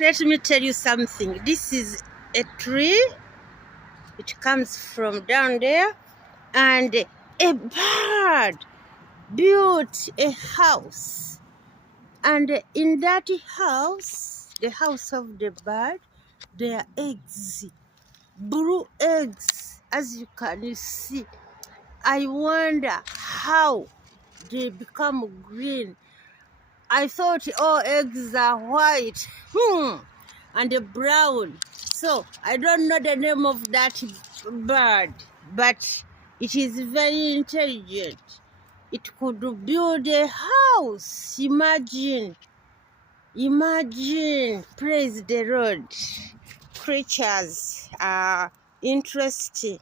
Let me tell you something. This is a tree. It comes from down there. And a bird built a house. And in that house, the house of the bird, there are eggs. Blue eggs, as you can see. I wonder how they become green. I thought all eggs are white and brown. So I don't know the name of that bird, but it is very intelligent. It could build a house. Imagine, praise the Lord. Creatures are interesting.